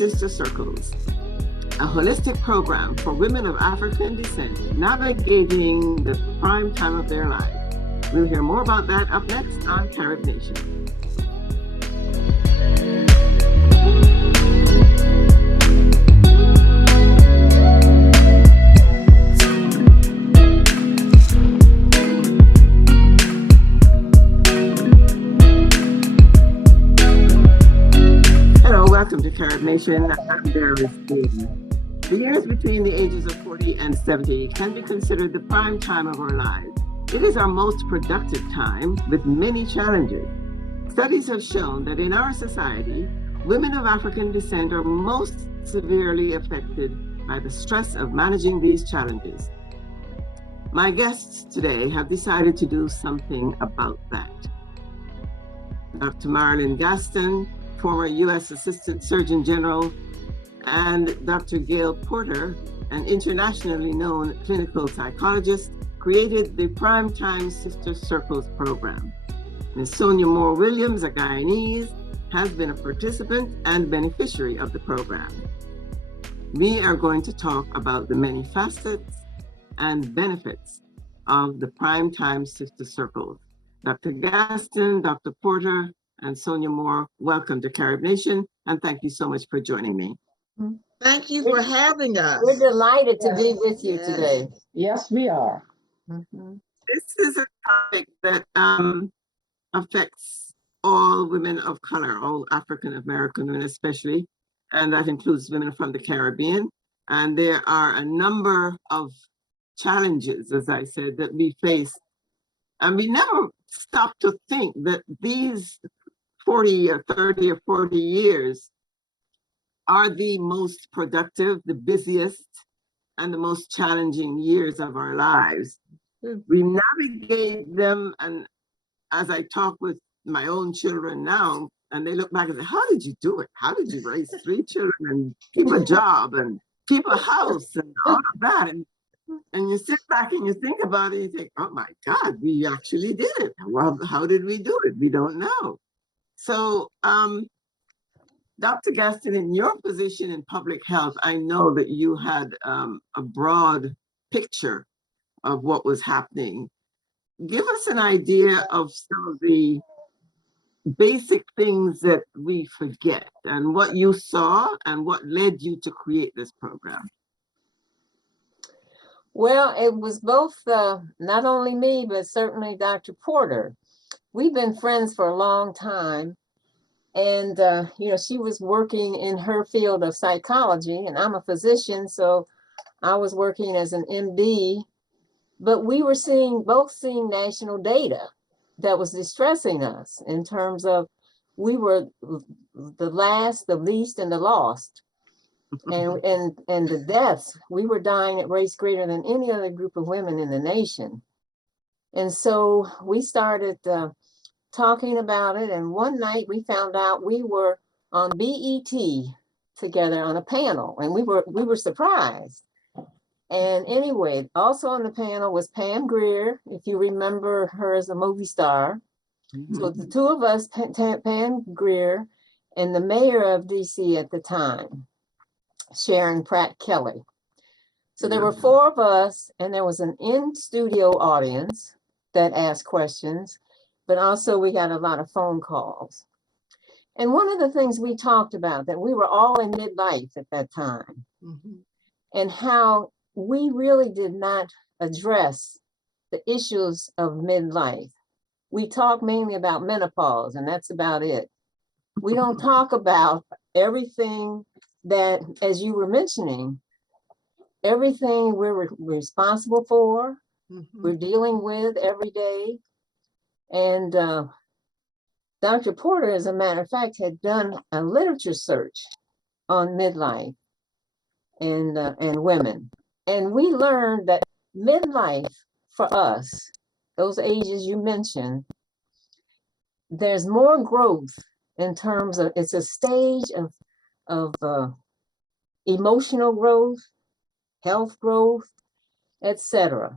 Sister Circles, a holistic program for women of African descent navigating the prime time of their lives. We'll hear more about that up next on Carib Nation. Welcome to Carib Nation. There is the years between the ages of 40 and 70 can be considered the prime time of our lives. It is our most productive time with many challenges. Studies have shown that in our society, women of African descent are most severely affected by the stress of managing these challenges. My guests today have decided to do something about that. Dr. Marilyn Gaston, former U.S. Assistant Surgeon General, and Dr. Gail Porter, an internationally known clinical psychologist, created the Primetime Sister Circles program. Ms. Sonia Moore Williams, a Guyanese, has been a participant and beneficiary of the program. We are going to talk about the many facets and benefits of the Primetime Sister Circles. Dr. Gaston, Dr. Porter, and Sonia Moore, welcome to Carib Nation, and thank you so much for joining me. Thank you for having us. We're delighted to be with you today. Yes, we are. This is a topic that affects all women of color, all African American women especially, and that includes women from the Caribbean. And there are a number of challenges, as I said, that we face. And we never stop to think that these 40 or 30 or 40 years are the most productive, the busiest, and the most challenging years of our lives. We navigate them, and as I talk with my own children now, and they look back and say, how did you do it? How did you raise 3 children and keep a job and keep a house and all of that? And you sit back and you think about it, and you think, oh my God, we actually did it. Well, how did we do it? We don't know. So, Dr. Gaston, in your position in public health, I know that you had a broad picture of what was happening. Give us an idea of some of the basic things that we forget and what you saw and what led you to create this program. Well, it was both, not only me, but certainly Dr. Porter. We've been friends for a long time. And, she was working in her field of psychology, and I'm a physician, so I was working as an MD. But we were both seeing national data that was distressing us in terms of we were the last, the least, and the lost. And the deaths, we were dying at rates greater than any other group of women in the nation. And so we started talking about it, and one night we found out we were on BET together on a panel, and we were surprised. And anyway, also on the panel was Pam Grier, if you remember her as a movie star. So the two of us, Pam Grier, and the mayor of DC at the time, Sharon Pratt Kelly. So there were 4 of us, and there was an in-studio audience that asked questions, but also we got a lot of phone calls. And one of the things we talked about, that we were all in midlife at that time, and how we really did not address the issues of midlife. We talk mainly about menopause, and that's about it. We don't talk about everything that, as you were mentioning, everything we're responsible for, we're dealing with every day. And Dr. Porter, as a matter of fact, had done a literature search on midlife and women. And we learned that midlife for us, those ages you mentioned, there's more growth in terms of, it's a stage of emotional growth, health growth, etc.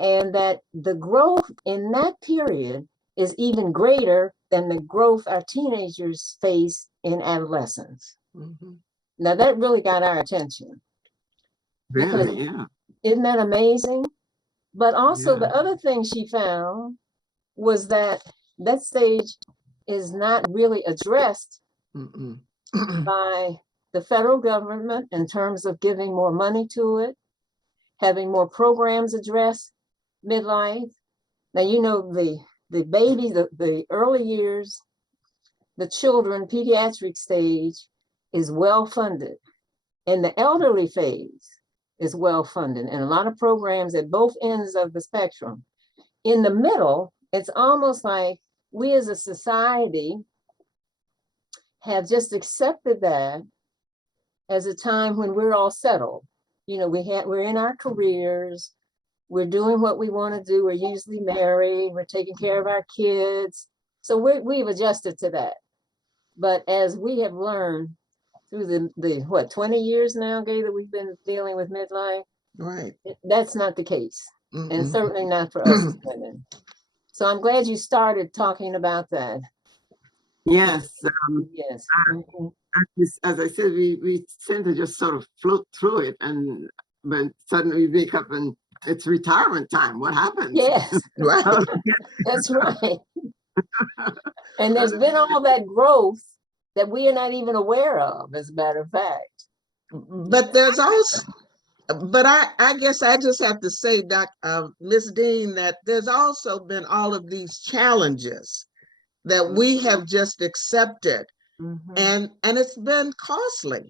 And that the growth in that period is even greater than the growth our teenagers face in adolescence. Now that really got our attention. Really, yeah. Isn't that amazing? But also the other thing she found was that that stage is not really addressed by the federal government in terms of giving more money to it, having more programs address midlife. Now, you know, the baby, the early years, the children, pediatric stage is well funded, and the elderly phase is well funded, and a lot of programs at both ends of the spectrum. In the middle, it's almost like we as a society have just accepted that as a time when we're all settled. You know, we're in our careers, we're doing what we want to do, we're usually married, we're taking care of our kids. So we've adjusted to that. But as we have learned through the what, 20 years now, Gay, that we've been dealing with midlife, Right. That's not the case. And certainly not for us as women. So I'm glad you started talking about that. Yes. Yes. As I said, we tend to just sort of float through it, and then suddenly we wake up and it's retirement time. What happens? Yes, Right. that's right. And there's been all that growth that we are not even aware of, as a matter of fact. But there's also, but I guess I just have to say, Ms. Dean, that there's also been all of these challenges that we have just accepted. And it's been costly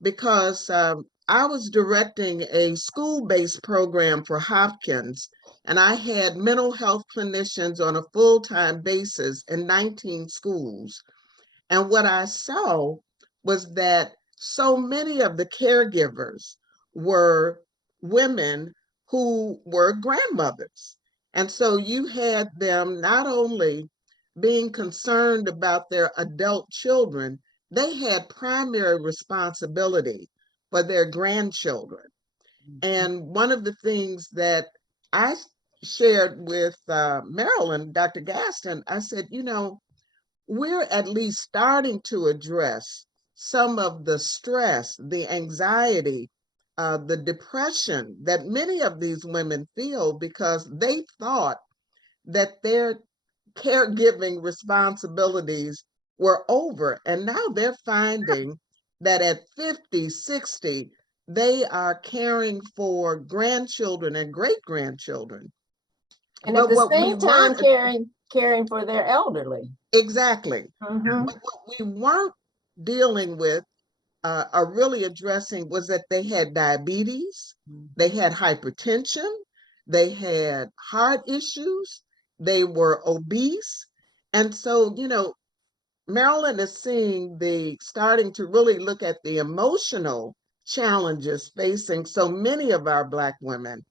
because I was directing a school-based program for Hopkins, and I had mental health clinicians on a full-time basis in 19 schools. And what I saw was that so many of the caregivers were women who were grandmothers. And so you had them not only being concerned about their adult children, they had primary responsibility for their grandchildren. And one of the things that I shared with Marilyn, Dr. Gaston, I said, you know, we're at least starting to address some of the stress, the anxiety, the depression that many of these women feel because they thought that their caregiving responsibilities were over. And now they're finding that at 50, 60, they are caring for grandchildren and great-grandchildren. And at the same time, caring for their elderly. Exactly. But what we weren't dealing with or really addressing was that they had diabetes, they had hypertension, they had heart issues, they were obese. And so, you know, Marilyn is starting to really look at the emotional challenges facing so many of our Black women.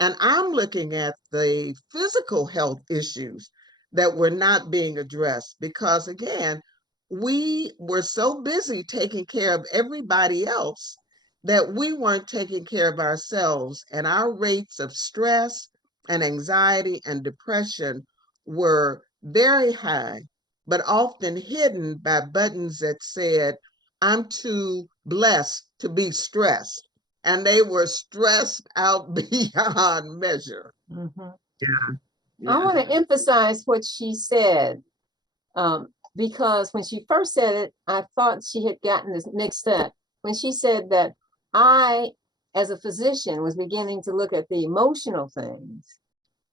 And I'm looking at the physical health issues that were not being addressed because, again, we were so busy taking care of everybody else that we weren't taking care of ourselves. And our rates of stress and anxiety and depression were very high, but often hidden by buttons that said, I'm too blessed to be stressed. And they were stressed out beyond measure. I want to emphasize what she said, because when she first said it, I thought she had gotten this mixed up. When she said that I, as a physician, was beginning to look at the emotional things,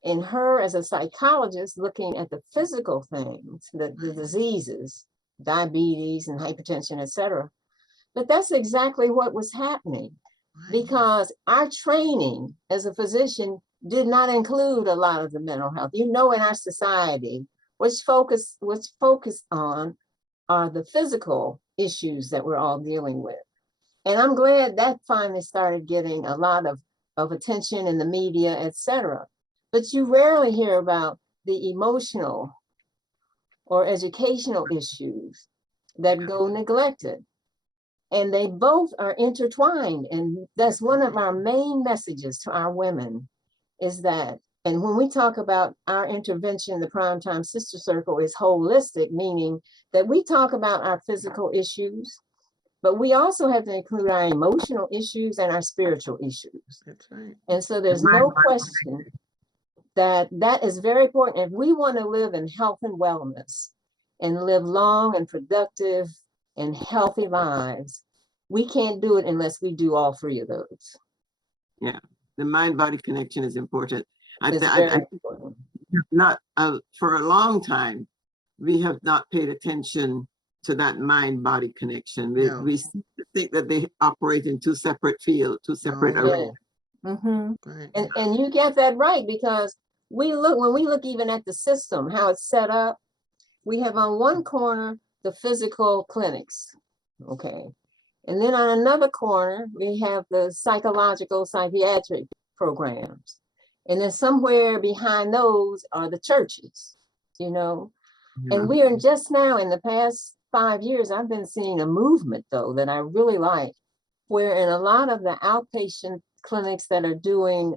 and her as a psychologist looking at the physical things, the diseases, diabetes and hypertension, etc. But that's exactly what was happening, because our training as a physician did not include a lot of the mental health. You know, in our society, what's focused on are the physical issues that we're all dealing with. And I'm glad that finally started getting a lot of attention in the media, etc. But you rarely hear about the emotional or educational issues that go neglected. And they both are intertwined. And that's one of our main messages to our women is that, and when we talk about our intervention, the Primetime Sister Circle is holistic, meaning that we talk about our physical issues, But we also have to include our emotional issues and our spiritual issues. That's right. And so there's no question that that is very important. If we want to live in health and wellness and live long and productive and healthy lives, we can't do it unless we do all three of those. Yeah, the mind-body connection is important. It's very important. Not for a long time, we have not paid attention to that mind-body connection. No. We think that they operate in two separate fields, two separate areas. Right. And you get that right, because when we look even at the system, how it's set up, we have on one corner the physical clinics, okay, and then on another corner we have the psychological psychiatric programs, and then somewhere behind those are the churches, you know. And we are just now, in the past 5 years, I've been seeing a movement though that I really like, where in a lot of the outpatient clinics that are doing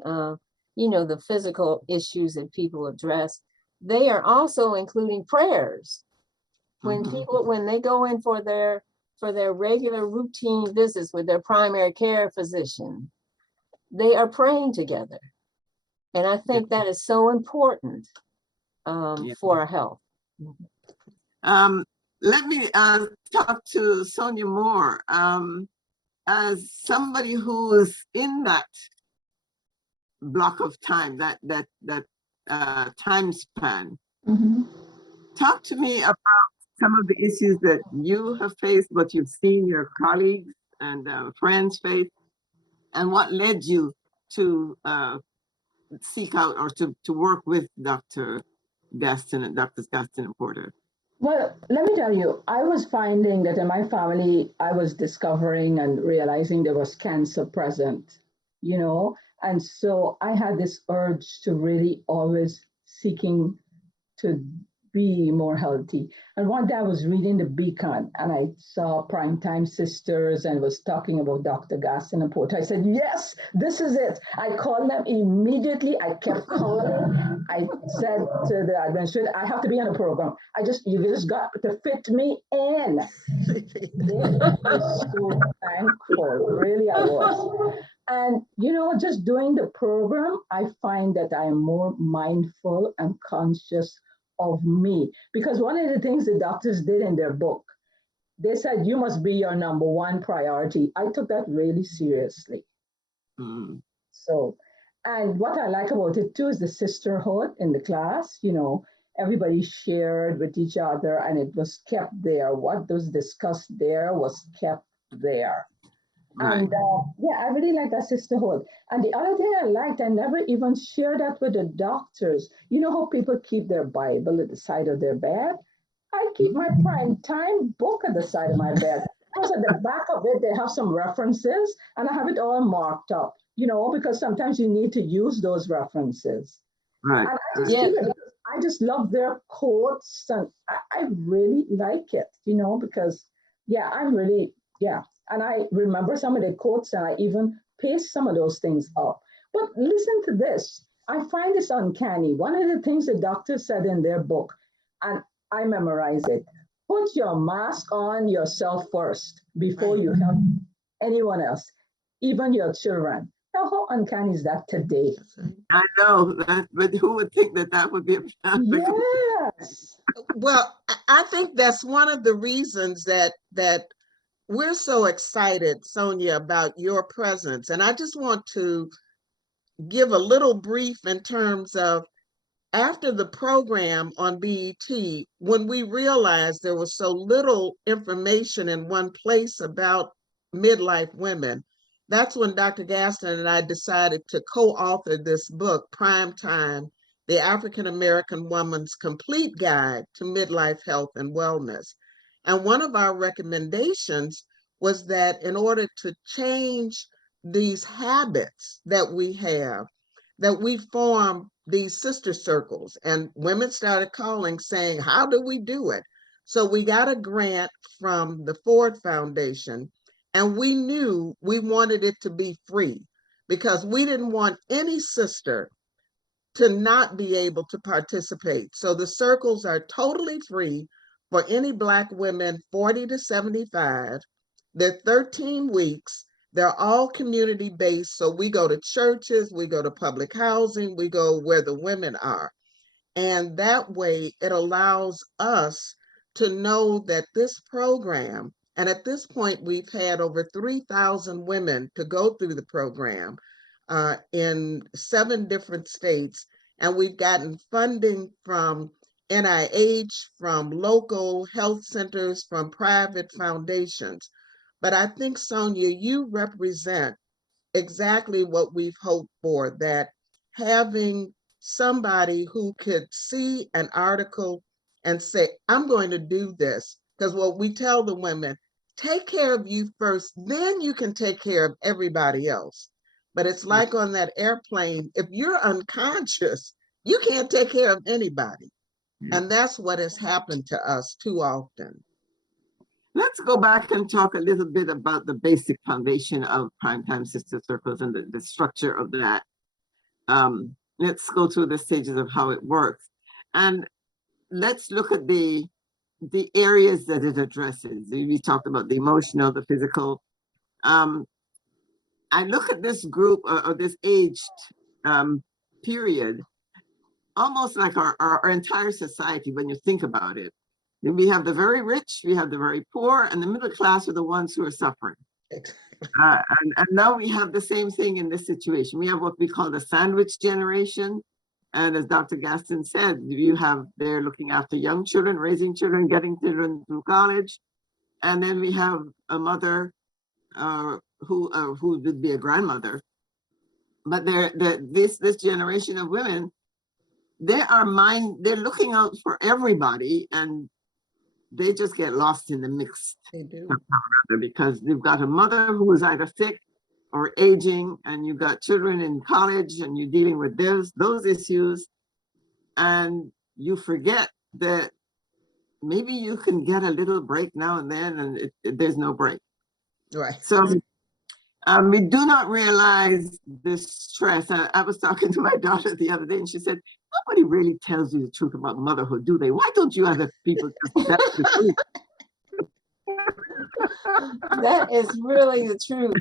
you know, the physical issues that people address, they are also including prayers. When people, when they go in for their regular routine visits with their primary care physician, they are praying together. And I think that is so important for our health. Let me talk to Sonia Moore. As somebody who is in that block of time, that time span, talk to me about some of the issues that you have faced, what you've seen your colleagues and friends face, and what led you to seek out or to work with Dr. Gaston and Drs. Gaston and Porter. Well, let me tell you, I was finding that in my family, I was discovering and realizing there was cancer present, you know, and so I had this urge to really always seeking to be more healthy. And one day I was reading the Beacon and I saw Primetime Sisters and was talking about Dr. Gaston and Porter. I said, yes, this is it. I called them immediately. I kept calling. I said to the administrator, I have to be on a program. You just got to fit me in. I was so thankful, really I was. And, you know, just doing the program, I find that I am more mindful and conscious of me. Because one of the things the doctors did in their book, they said, you must be your number one priority. I took that really seriously. So, and what I like about it too is the sisterhood in the class. You know, everybody shared with each other and it was kept there. What was discussed there was kept there. Right. And yeah, I really like that sisterhood. And the other thing I liked, I never even shared that with the doctors. You know how people keep their Bible at the side of their bed? I keep my prime time book at the side of my bed. Because at the back of it, they have some references and I have it all marked up, you know, because sometimes you need to use those references. Right. And I just love their quotes and I really like it, you know, because yeah, and I remember some of the quotes and I even paste some of those things up. But listen to this. I find this uncanny. One of the things the doctor said in their book, and I memorize it, put your mask on yourself first before you help anyone else, even your children. Now, how uncanny is that today? I know that, but who would think that that would be a Yes. Well, I think that's one of the reasons that we're so excited, Sonia, about your presence. And I just want to give a little brief in terms of after the program on BET, when we realized there was so little information in one place about midlife women, that's when Dr. Gaston and I decided to co-author this book, Prime Time, The African American Woman's Complete Guide to Midlife Health and Wellness. And one of our recommendations was that in order to change these habits that we have, that we form these sister circles. And women started calling saying, how do we do it? So we got a grant from the Ford Foundation and we knew we wanted it to be free because we didn't want any sister to not be able to participate. So the circles are totally free for any Black women 40 to 75. They're 13 weeks. They're all community-based. So we go to churches, we go to public housing, we go where the women are. And that way it allows us to know that this program, and at this point, we've had over 3,000 women to go through the program in 7 different states. And we've gotten funding from NIH, from local health centers, from private foundations. But I think, Sonia, you represent exactly what we've hoped for, that having somebody who could see an article and say, I'm going to do this. Because what we tell the women, take care of you first, then you can take care of everybody else. But it's like on that airplane, if you're unconscious, you can't take care of anybody. And that's what has happened to us too often. Let's go back and talk a little bit about the basic foundation of Primetime Sister Circles and the structure of that. Let's go through the stages of how it works. And let's look at the areas that it addresses. We talked about the emotional, the physical. I look at this group or this aged period, almost like our entire society when you think about it. We have the very rich, we have the very poor, and the middle class are the ones who are suffering. And now we have the same thing in this situation. We have what we call the sandwich generation. And as Dr. Gaston said, they're looking after young children, raising children, getting children through college. And then we have a mother who would be a grandmother. But this generation of women, they're looking out for everybody, and they just get lost in the mix. They do. Because you've got a mother who is either sick or aging, and you've got children in college, and you're dealing with those issues, and you forget that maybe you can get a little break now and then, and there's no break. Right. So we do not realize the stress. I was talking to my daughter the other day, and she said, nobody really tells you the truth about motherhood, do they? Why don't you other people just tell the truth? That is really the truth.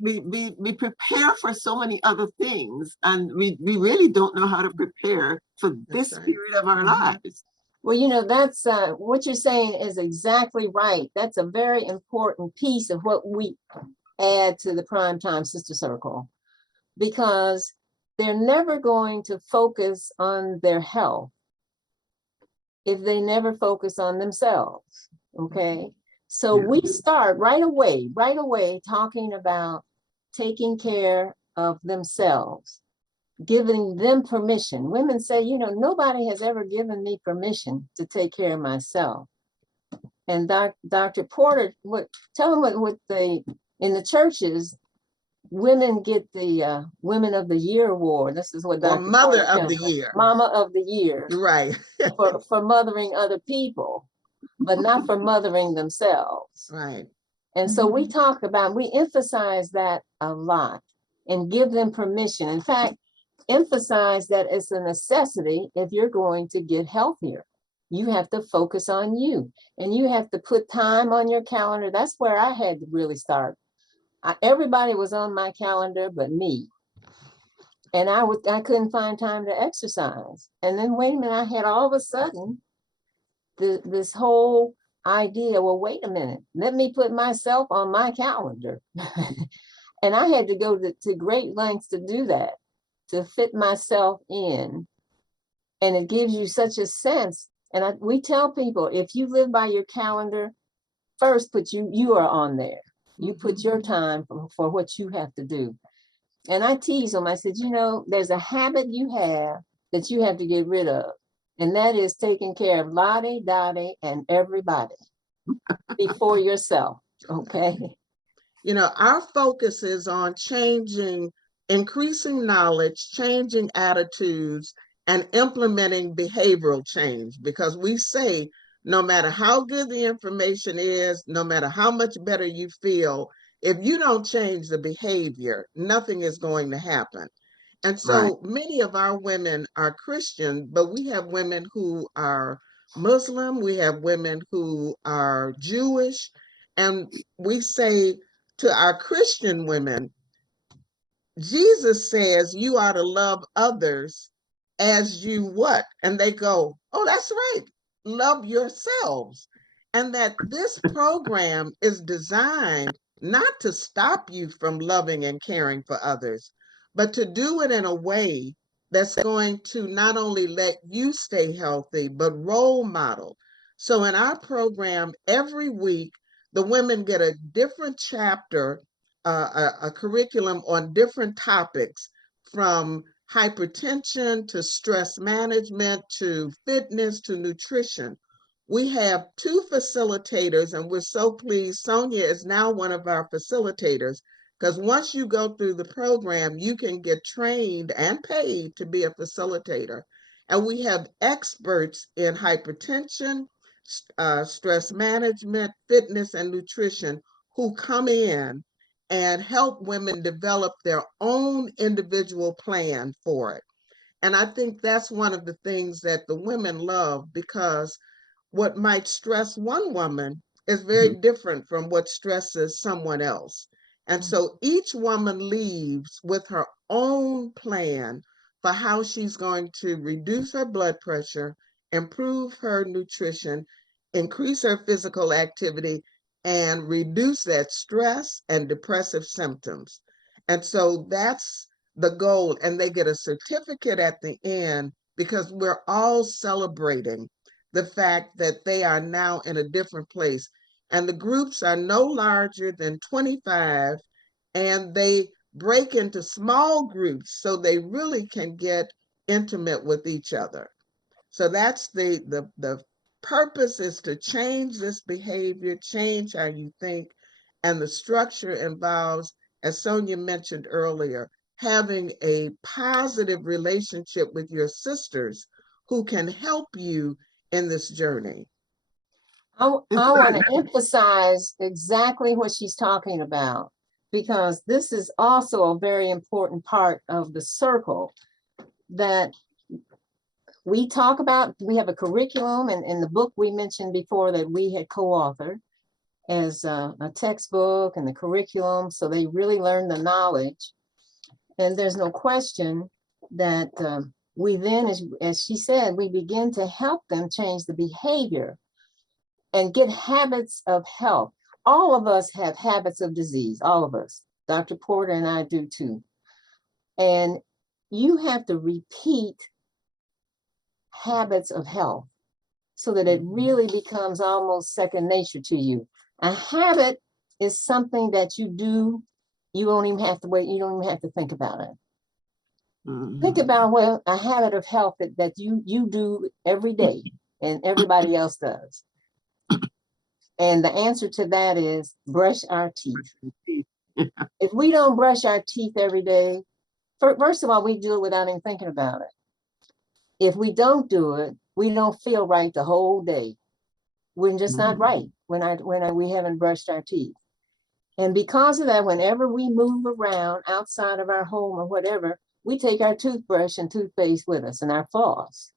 We prepare for so many other things, and we really don't know how to prepare for this period of our lives. Well, that's what you're saying is exactly right. That's a very important piece of what we add to the Primetime Sister Circle, because they're never going to focus on their health if they never focus on themselves. Okay. So we start right away talking about taking care of themselves, giving them permission. Women say, nobody has ever given me permission to take care of myself. And Dr. Porter, tell them what in the churches, women get the Women of the Year award. This is what Dr. Mother Porter of the Year. Mama of the Year. Right. for mothering other people, but not for mothering themselves. Right. And so we emphasize that a lot and give them permission. In fact, emphasize that it's a necessity if you're going to get healthier. You have to focus on you, and you have to put time on your calendar. That's where I had to really start. Everybody was on my calendar but me. And I couldn't find time to exercise. And then wait a minute, I had all of a sudden this whole idea, well, wait a minute, let me put myself on my calendar. And I had to go to great lengths to do that, to fit myself in. And it gives you such a sense. And we tell people, if you live by your calendar, first you are on there. You put your time for what you have to do. And I tease them, I said, there's a habit you have that you have to get rid of. And that is taking care of Lottie, Dottie, and everybody before yourself, okay? Our focus is on increasing knowledge, changing attitudes, and implementing behavioral change, because we say, no matter how good the information is, no matter how much better you feel, if you don't change the behavior, nothing is going to happen. And so many of our women are Christian, but we have women who are Muslim, we have women who are Jewish, And we say to our Christian women, Jesus says you are to love others as you what? And they go, oh, that's right. Love yourselves. And that this program is designed not to stop you from loving and caring for others, but to do it in a way that's going to not only let you stay healthy, but role model. So in our program, every week, the women get a different chapter, a curriculum on different topics, from hypertension to stress management to fitness to nutrition. We have two facilitators, and we're so pleased. Sonia is now one of our facilitators, because once you go through the program, you can get trained and paid to be a facilitator. And we have experts in hypertension, stress management, fitness, and nutrition who come in and help women develop their own individual plan for it. And I think that's one of the things that the women love, because what might stress one woman is very different from what stresses someone else. And so each woman leaves with her own plan for how she's going to reduce her blood pressure, improve her nutrition, increase her physical activity, and reduce that stress and depressive symptoms. And so that's the goal. And they get a certificate at the end, because we're all celebrating the fact that they are now in a different place. And the groups are no larger than 25, and they break into small groups so they really can get intimate with each other. So that's the purpose, is to change this behavior, change how you think. And the structure involves, as Sonia mentioned earlier, having a positive relationship with your sisters who can help you in this journey. I want to emphasize exactly what she's talking about, because this is also a very important part of the circle that we talk about. We have a curriculum, and in the book we mentioned before that we had co-authored as a textbook and the curriculum, so they really learn the knowledge. And there's no question that we then, as she said, we begin to help them change the behavior and get habits of health. All of us have habits of disease, all of us. Dr. Porter and I do too. And you have to repeat habits of health so that it really becomes almost second nature to you. A habit is something that you do, you don't even have to wait, you don't even have to think about it. Think about a habit of health that you do every day and everybody else does. And the answer to that is brush our teeth. If we don't brush our teeth every day, first of all, we do it without even thinking about it. If we don't do it, we don't feel right the whole day. We're just not right when we haven't brushed our teeth. And because of that, whenever we move around outside of our home or whatever, we take our toothbrush and toothpaste with us and our floss.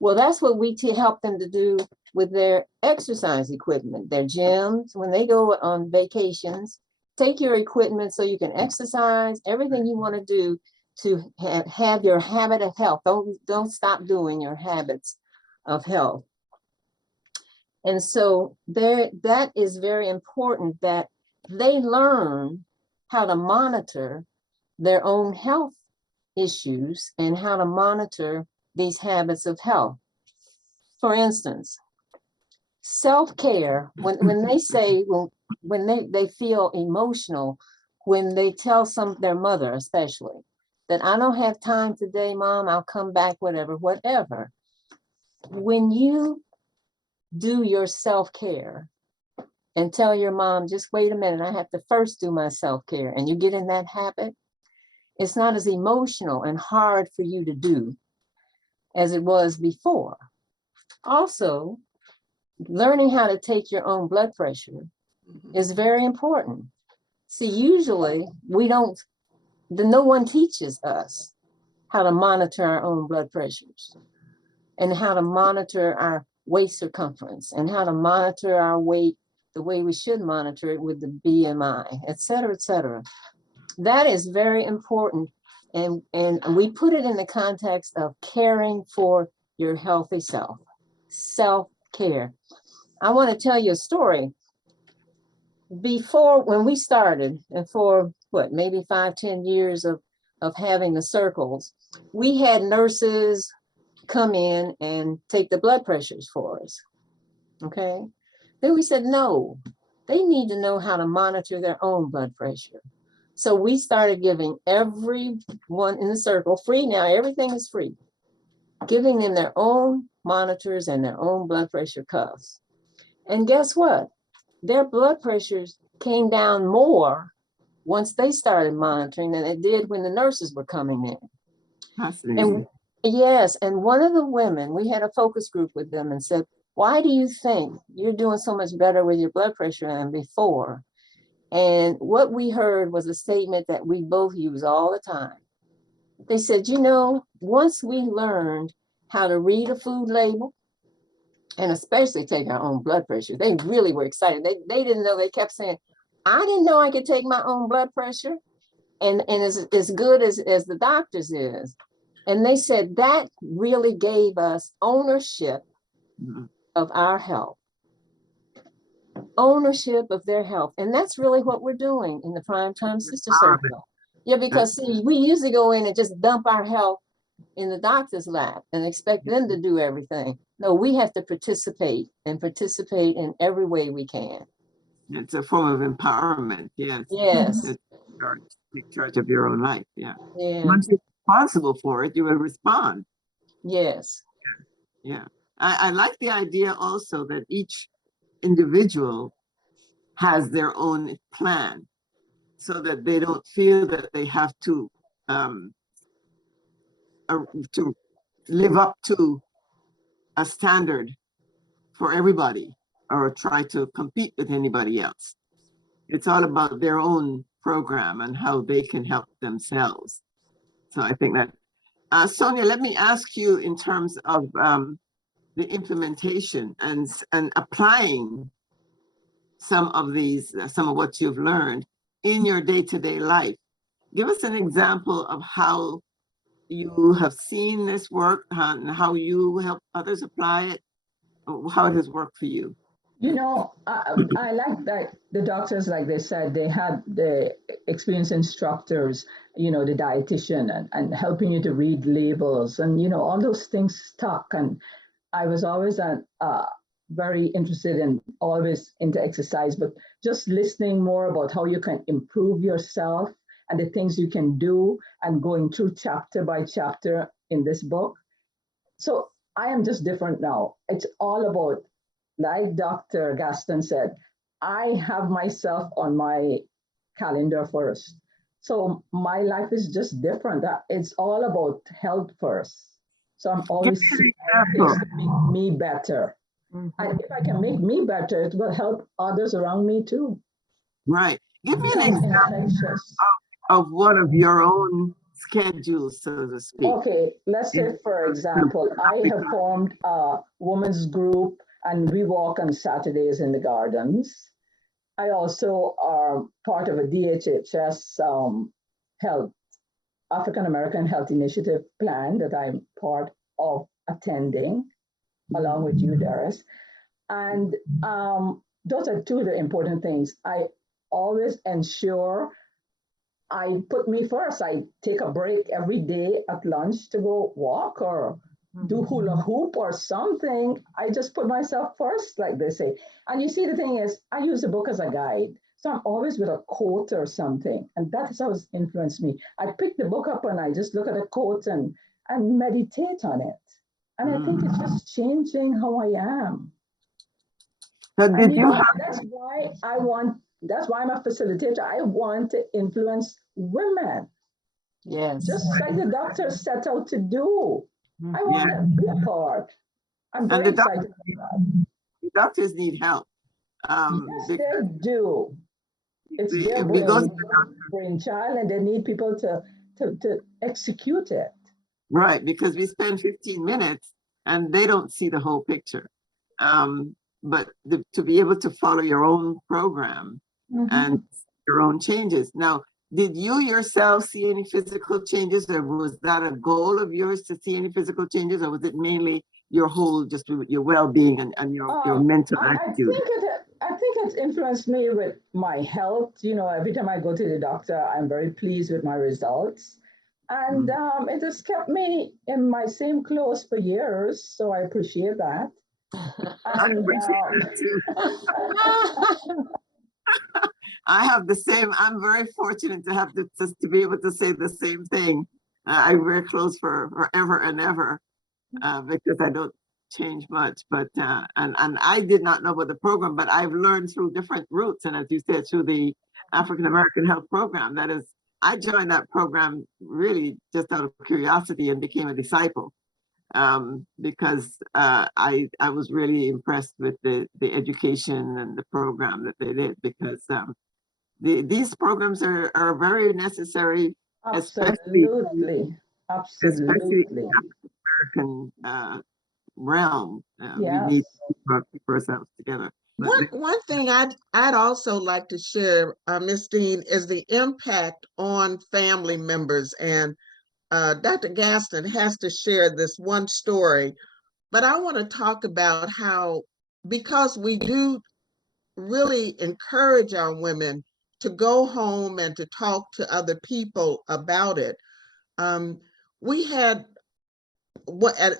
Well, that's what we help them to do with their exercise equipment, their gyms. When they go on vacations, take your equipment so you can exercise, everything you want to do to have your habit of health. Don't stop doing your habits of health. And so that is very important, that they learn how to monitor their own health issues and how to monitor these habits of health. For instance, self-care, when they say, when they feel emotional, when they tell their mother especially, that I don't have time today, Mom, I'll come back, whatever. When you do your self-care and tell your mom, just wait a minute, I have to first do my self-care, and you get in that habit, it's not as emotional and hard for you to do as it was before. Also, learning how to take your own blood pressure is very important. See, usually no one teaches us how to monitor our own blood pressures and how to monitor our waist circumference and how to monitor our weight the way we should monitor it with the BMI, et cetera, et cetera. That is very important. And we put it in the context of caring for your healthy self, self-care. I want to tell you a story. Before, when we started, and for what, maybe 5-10 years of having the circles, we had nurses come in and take the blood pressures for us. Okay. Then we said, no, they need to know how to monitor their own blood pressure. So we started giving everyone in the circle free. Now everything is free, giving them their own monitors and their own blood pressure cuffs. And guess what? Their blood pressures came down more once they started monitoring than it did when the nurses were coming in. Fascinating. And yes, and one of the women, we had a focus group with them and said, why do you think you're doing so much better with your blood pressure than before? And what we heard was a statement that we both use all the time. They said, you know, once we learned how to read a food label, and especially take our own blood pressure, they really were excited. They didn't know, they kept saying, I didn't know I could take my own blood pressure and as good as the doctor's is. And they said that really gave us ownership of our health. Ownership of their health. And that's really what we're doing in the Primetime Sister Circle. Yeah, because see, we usually go in and just dump our health in the doctor's lap and expect them to do everything. No, we have to participate in every way we can. It's a form of empowerment. Yes. Yes. Take charge of your own life. Yeah. Yeah. Once you're responsible for it, you will respond. Yes. Yeah. I like the idea also that each individual has their own plan so that they don't feel that they have to live up to a standard for everybody or try to compete with anybody else. It's all about their own program and how they can help themselves. So I think that, Sonia, let me ask you in terms of the implementation and applying some of what you've learned in your day-to-day life. Give us an example of how you have seen this work and how you help others apply it, how it has worked for you. You know, I like that the doctors, like they said, they had the experienced instructors, you know, the dietitian and helping you to read labels and, you know, all those things stuck. And I was always very interested in always into exercise, but just listening more about how you can improve yourself and the things you can do and going through chapter by chapter in this book. So I am just different now. It's all about, like Dr. Gaston said, I have myself on my calendar first. So my life is just different. It's all about health first. So I'm always seeking things to make me better. And if I can make me better, it will help others around me too. Right. Give me an example of one of your own schedules, so to speak. Okay, let's say, for example, I have formed a women's group and we walk on Saturdays in the gardens. I also are part of a DHHS health, African American Health Initiative plan that I'm part of attending, along with you, Darius. And those are two of the important things. I always ensure I put me first. I take a break every day at lunch to go walk or do hula hoop or something. I just put myself first, like they say. And you see, the thing is, I use the book as a guide. So I'm always with a quote or something. And that has always influenced me. I pick the book up and I just look at a quote and meditate on it. And I think it's just changing how I am. So did you have... That's why I'm a facilitator. I want to influence women. Yes. Just like the doctors set out to do. I want to be a part. I'm very excited about that. The doctors need help. Yes, they do. It's their brainchild, and they need people to execute it. Right, because we spend 15 minutes and they don't see the whole picture. but to be able to follow your own program and your own changes. Now, did you yourself see any physical changes, or was that a goal of yours to see any physical changes, or was it mainly your whole, just your well-being and your mental attitude? I think it's influenced me with my health. You know, every time I go to the doctor, I'm very pleased with my results. And it has kept me in my same clothes for years, so I appreciate that. I appreciate that too. I have the same. I'm very fortunate to have to be able to say the same thing. I wear clothes for forever and ever because I don't change much. But and I did not know about the program, but I've learned through different routes, and as you said, through the African American Health Program. That is, I joined that program really just out of curiosity and became a disciple. Because I was really impressed with the education and the program that they did, because these programs are very necessary, especially Absolutely. in Absolutely. the African realm. We need Yes. to keep ourselves together. One thing I'd also like to share, Ms. Dean, is the impact on family members. And Dr. Gaston has to share this one story, but I want to talk about how, because we do really encourage our women to go home and to talk to other people about it. We had,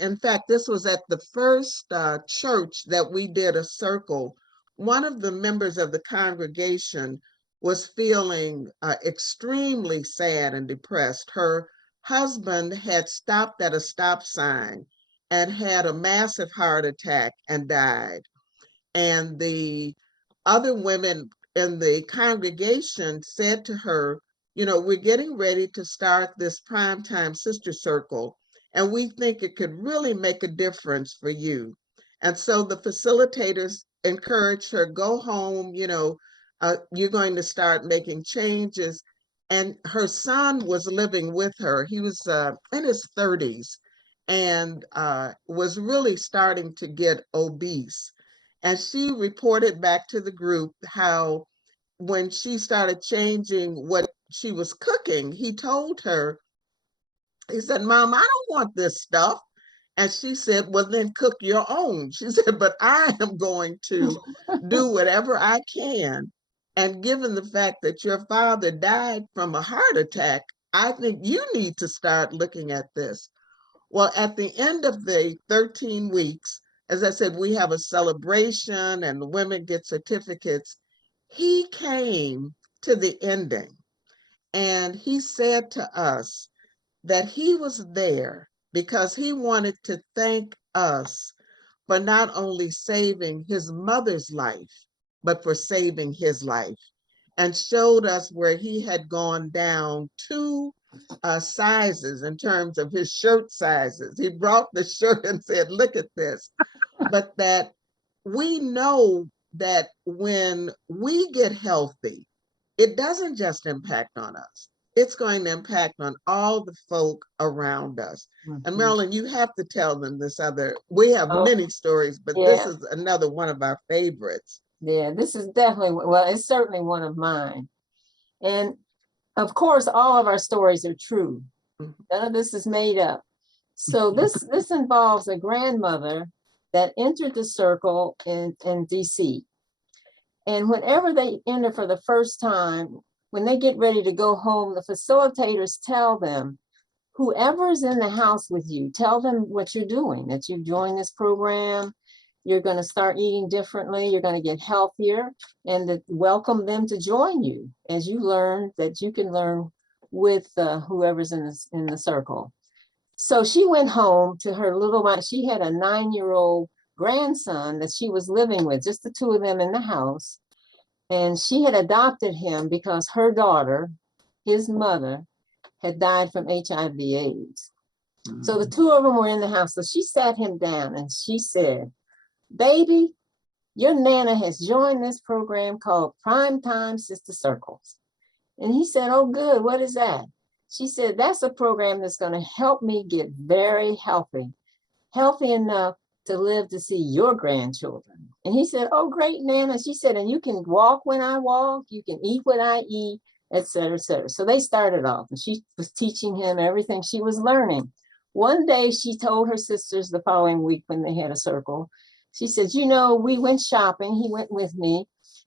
in fact, this was at the first church that we did a circle. One of the members of the congregation was feeling extremely sad and depressed. Her husband had stopped at a stop sign and had a massive heart attack and died. And the other women in the congregation said to her, you know, we're getting ready to start this primetime sister circle, and we think it could really make a difference for you. And so the facilitators encouraged her, go home, you know, you're going to start making changes. And her son was living with her. He was in his 30s and was really starting to get obese. And she reported back to the group how when she started changing what she was cooking, he told her, he said, Mom, I don't want this stuff. And she said, well, then cook your own. She said, but I am going to do whatever I can. And given the fact that your father died from a heart attack, I think you need to start looking at this. Well, at the end of the 13 weeks, as I said, we have a celebration and the women get certificates. He came to the ending and he said to us that he was there because he wanted to thank us for not only saving his mother's life, but for saving his life, and showed us where he had gone down 2 sizes in terms of his shirt sizes. He brought the shirt and said, look at this. But that we know that when we get healthy, it doesn't just impact on us. It's going to impact on all the folk around us. And Marilyn, you have to tell them this other, we have many stories, but this is another one of our favorites. Yeah, this is definitely, well, it's certainly one of mine. And of course, all of our stories are true. None of this is made up. So this involves a grandmother that entered the circle in DC. And whenever they enter for the first time, when they get ready to go home, the facilitators tell them, whoever's in the house with you, tell them what you're doing, that you joined this program, you're going to start eating differently, you're going to get healthier, and that welcome them to join you as you learn that you can learn with whoever's in the circle. So she went home to her little one. She had a 9-year-old grandson that she was living with, just the two of them in the house. And she had adopted him because her daughter, his mother, had died from HIV/AIDS. So the two of them were in the house. So she sat him down and she said, baby, your Nana has joined this program called Primetime Sister Circles. And he said, oh, good. What is that? She said, that's a program that's going to help me get very healthy enough to live to see your grandchildren. And he said, oh, great, Nana. She said, and you can walk when I walk, you can eat what I eat, et cetera, et cetera. So they started off, and she was teaching him everything she was learning. One day she told her sisters the following week when they had a circle, she said, you know, we went shopping, he went with me,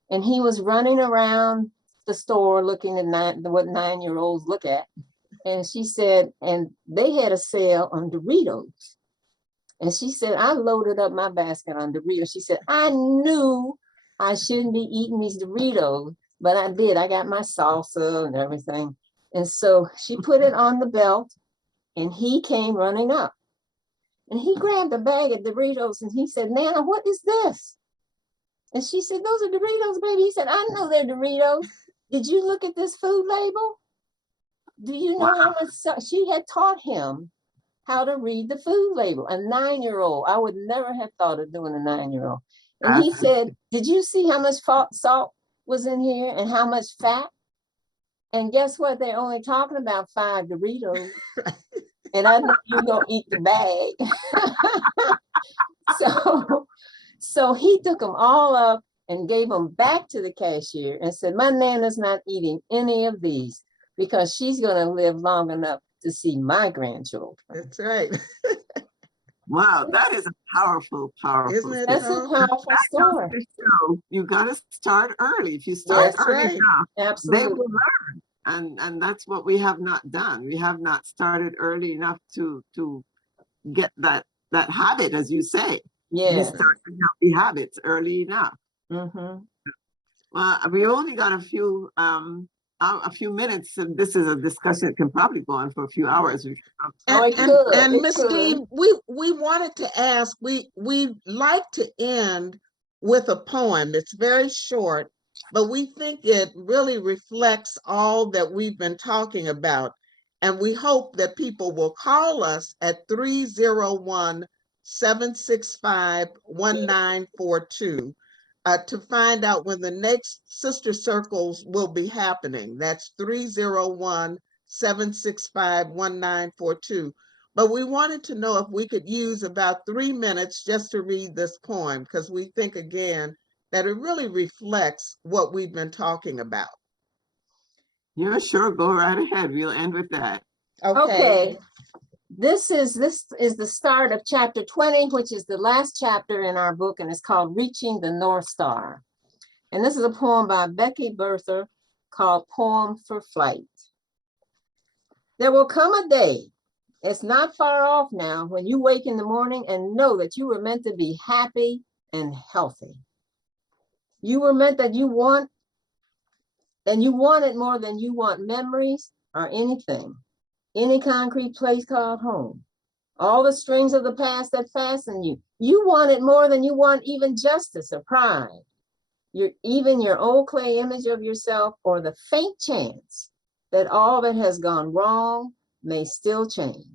and he was running around the store looking at what 9-year-olds look at. And she said, and they had a sale on Doritos. And she said, I loaded up my basket on Doritos. She said, I knew I shouldn't be eating these Doritos, but I did. I got my salsa and everything. And so she put it on the belt, and he came running up. And he grabbed a bag of Doritos, and he said, Nana, what is this? And she said, those are Doritos, baby. He said, I know they're Doritos. Did you look at this food label? Do you know how much? She had taught him how to read the food label. A 9-year-old. I would never have thought of doing a 9-year-old. And he said, did you see how much salt was in here and how much fat? And guess what? They're only talking about 5 Doritos. And I know you're going to eat the bag. So he took them all up and gave them back to the cashier and said, my Nana's not eating any of these because she's going to live long enough to see my grandchildren. That's right. Wow, that is a powerful Isn't it? That's a powerful story. You got to start early. If you start early enough, Absolutely. they will learn. And that's what we have not done. We have not started early enough to get that habit, as you say. Yeah. We start with healthy habits early enough. Mm-hmm. Well, we only got a few minutes, and this is a discussion that can probably go on for a few hours. And Miss Dean, we wanted to ask, we like to end with a poem. It's very short, but we think it really reflects all that we've been talking about. And we hope that people will call us at 301-765-1942 to find out when the next Sister Circles will be happening. That's 301-765-1942. But we wanted to know if we could use about 3 minutes just to read this poem, because we think, again, that it really reflects what we've been talking about. Yeah, sure. Go right ahead. We'll end with that. Okay. This is the start of chapter 20, which is the last chapter in our book, and it's called Reaching the North Star. And this is a poem by Becky Berther called Poem for Flight. There will come a day, it's not far off now, when you wake in the morning and know that you were meant to be happy and healthy. You were meant that you want, and you want it more than you want memories or anything. Any concrete place called home. All the strings of the past that fasten you. You want it more than you want even justice or pride. Even your old clay image of yourself, or the faint chance that all that has gone wrong may still change.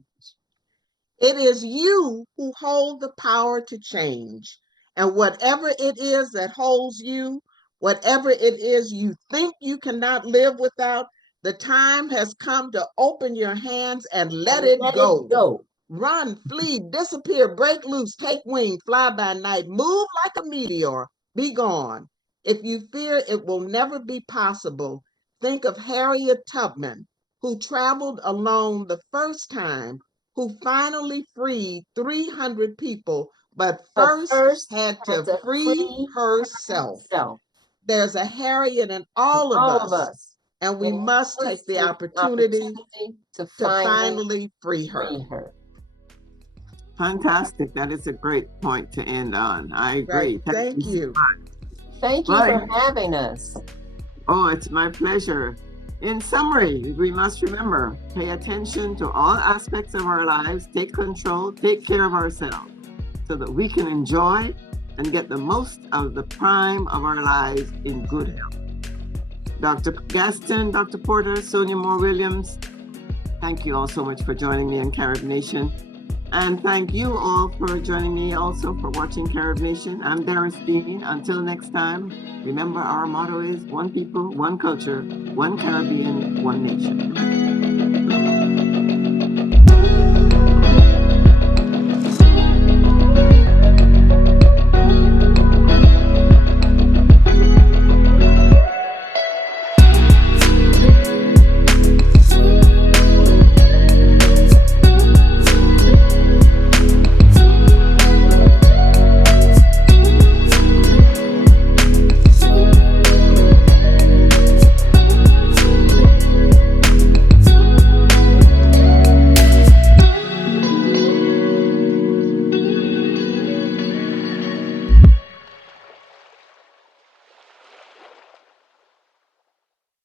It is you who hold the power to change. And whatever it is that holds you, whatever it is you think you cannot live without, the time has come to open your hands and let it go. Run, flee, disappear, break loose, take wing, fly by night, move like a meteor, be gone. If you fear it will never be possible, think of Harriet Tubman, who traveled alone the first time, who finally freed 300 people, but first had to free herself. There's a Harriet in all of us. And we must take the opportunity to finally free her. Fantastic. That is a great point to end on. I agree. Right. Thank you. Thank you for having us. Oh, it's my pleasure. In summary, we must remember, pay attention to all aspects of our lives, take control, take care of ourselves so that we can enjoy and get the most out of the prime of our lives in good health. Dr. Gaston, Dr. Porter, Sonia Moore-Williams, thank you all so much for joining me on Carib Nation. And thank you all for joining me also for watching Carib Nation. I'm Doris Dean. Until next time, remember our motto is one people, one culture, one Caribbean, one nation.